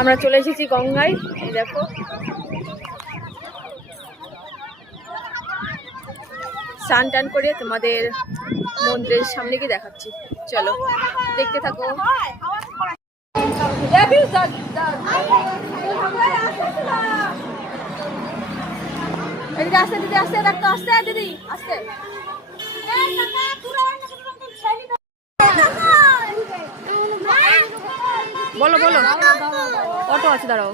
আমরা চলে এসেছি গঙ্গায়, দেখো স্নান টান করে তোমাদের মন্দিরের সামনে গিয়ে দেখাচ্ছি, চলো দেখতে থাকো। আস্তে দিদি, আস্তে দেখতো, আস্তে দিদি, আস্তে। বলো বলো, অটো আছে, দাঁড়াও।